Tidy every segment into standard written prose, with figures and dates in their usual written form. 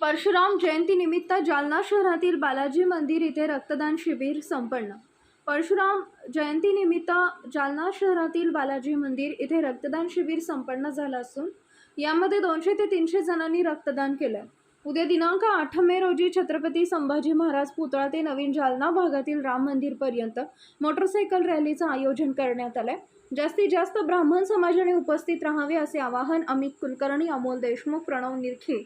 परशुराम जयंतीनिमित्त जालना शहरातील बालाजी मंदिर येथे रक्तदान शिबिर संपन्न। परशुराम जयंतीनिमित्त जालना शहरातील बालाजी मंदिर येथे रक्तदान शिबिर संपन्न झालं असून यामध्ये 200 ते 300 जणांनी रक्तदान केलं। उद्या दिनांक 8 मे रोजी छत्रपती संभाजी महाराज पुतळा ते नवीन जालना भागातील राम मंदिर पर्यंत मोटरसायकल रॅलीचं आयोजन करण्यात आलंय। जास्तीत जास्त ब्राह्मण समाजाने उपस्थित राहावे असे आवाहन अमित कुलकर्णी, अमोल देशमुख, प्रणव निरखे,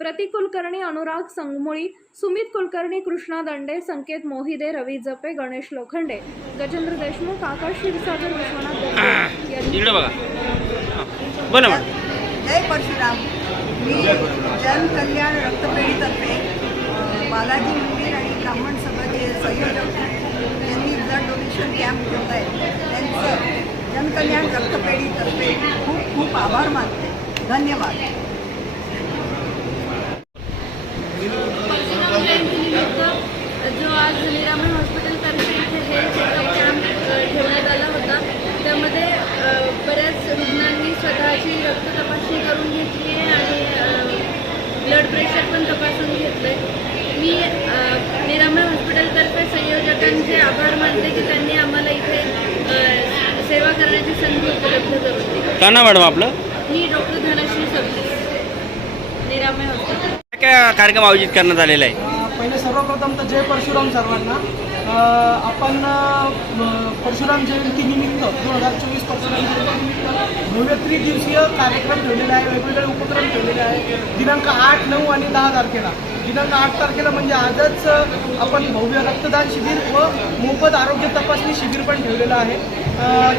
प्रतीक कुलकर्णी, अनुराग संगमुळी, सुमित कुलकर्णी, कृष्णा दंडे, संकेत मोहिदे, रवी जपे, गणेश लोखंडे, गजेंद्र देशमुख, आकाश क्षीरसागर, विश्वनाथ जय परशुराम। मी जनकल्याण रक्तपेढीतर्फे बालाजी मंदिर आणि ब्राह्मण सभाचे संयोजक यांनी ब्लड डोनेशन कॅम्प ठेवला आहे, त्यांचं जनकल्याण रक्तपेढीतर्फे खूप खूप आभार मानते। धन्यवाद। परशुराम जयंतीनिमित्त जो आज निरामय हॉस्पिटलतर्फे इथे हेल्थ चेकअप कॅम्प ठेवण्यात आला होता, त्यामध्ये बऱ्याच रुग्णांनी स्वतःची रक्त तपासणी करून घेतली आहे आणि ब्लड प्रेशर पण तपासून घेतलं आहे। मी निरामय हॉस्पिटलतर्फे संयोजकांचे आभार मानते की त्यांनी आम्हाला इथे सेवा करण्याची संधी उपलब्ध करून दिली। का ना मॅडम आपलं? मी डॉक्टर धनश्री सबनीस, निरामय हॉस्पिटल। काय कार्यक्रम आयोजित करण्यात आलेला आहे? पहिले सर्वप्रथम तर जय परशुराम सर्वांना। आपण परशुराम जयंती निमित्त 2024 परशुराम जयंतीनिमित्त भव्य त्रिदिवसीय कार्यक्रम ठेवलेला आहे, वेगवेगळे उपक्रम ठेवलेले आहे। दिनांक 8, 9 आणि 10 तारखेला, दिनांक 8 तारखेला म्हणजे आजच आपण भव्य रक्तदान शिबिर व मोफत आरोग्य तपासणी शिबिर पण ठेवलेलं आहे।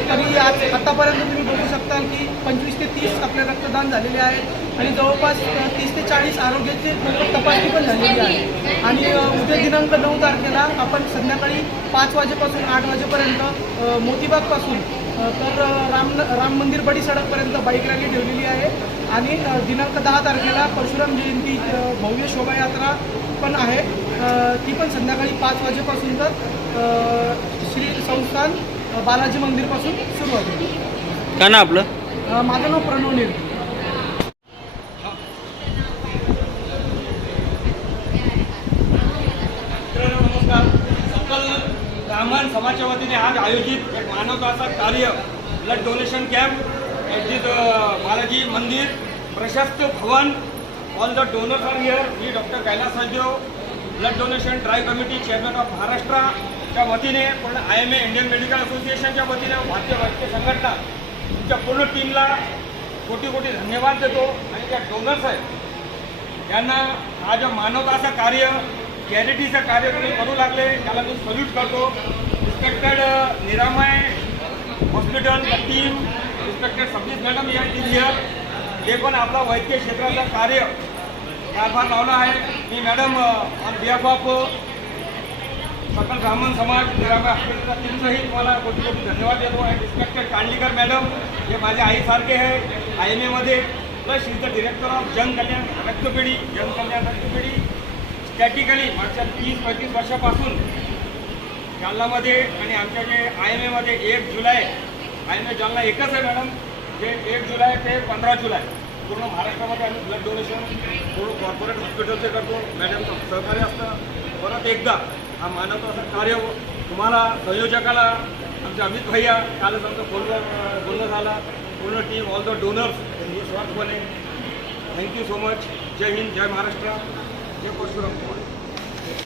तरी आतापर्यंत तुम्ही बघू शकता की 25 ते 30 आपले रक्तदान झालेले आहेत आणि जवळपास 30 ते 40 आरोग्याची मोफत तपासणी पण झालेली आहे। आणि उद्या दिनांक 9 तारखेला आपण संध्याकाळी 5 वाजेपासून 8 वाजेपर्यंत मोतीबागपासून तर राम मंदिर बडी सडकपर्यंत बाईक रॅली ठेवलेली आहे। आणि दिनांक 10 तारखेला परशुराम जयंती भव्य शोभायात्रा पण आहे, ती पण संध्याकाळी 5 वाजेपासून तर श्री संस्थान बालाजी मंदिरपासून सुरू होते। का ना आपलं? माझं नाव प्रणव निरखे। नमस्कार। सकल ब्राह्मण समाजाच्या वतीने आज आयोजित एक मानवताचा कार्य blood donation camp at Balaji मंदिर प्रशस्त भवन। All the donors are here. मी doctor Kailas Sachdev, blood donation drive committee chairman of महाराष्ट्राच्या वतीने, पूर्ण IMA इंडियन मेडिकल असोसिएशनच्या वतीने, भारतीय वैद्यकीय संघटना तुमच्या पूर्ण टीमला कोटी कोटी धन्यवाद देतो। आणि ज्या डोनर्स आहेत यांना हा जो मानवताचं कार्य, चॅरिटीचं कार्य तुम्ही करू लागले, त्याला मी सल्यूट करतो। रिस्पेक्टेड निरामय hospital team, respected Sabnis madam या टीम हिअर, जे पण आपला वैद्यकीय क्षेत्राचं कार्य कारभार लावला आहे। मी मॅडम ऑन बिहाफ ऑफ सकल ब्राह्मण समाज निरामय हॉस्पिटलच्या टीमचंही तुम्हाला कोटी कोटी धन्यवाद देतो। आणि रिस्पेक्टेड कांडलीकर मॅडम, हे माझे आईसारखे आहे IMA मध्ये, plus is the director of जनकल्याण रक्तपेढी। जनकल्याण रक्तपेढी स्टॅटिकली मागच्या 30-35 वर्षापासून जालनामध्ये आणि आमच्या जे IMA मध्ये 1 जुलै IMA जालना एकच आहे मॅडम, जे 1 जुलै ते 15 जुलै पूर्ण महाराष्ट्रामध्ये आम्ही ब्लड डोनेशन पूर्ण कॉर्पोरेट हॉस्पिटलचे करतो। मॅडमचं सहकार्य असतं। परत एकदा हा मानवताचं कार्य तुम्हाला संयोजकाला आमचे अमित भैया, कालच आमचं बोलणं झालं, पूर्ण टीम, ऑल द डोनर्स निस्वार्थपणे थँक्यू सो मच। जय हिंद, जय महाराष्ट्र, जय परशुराम।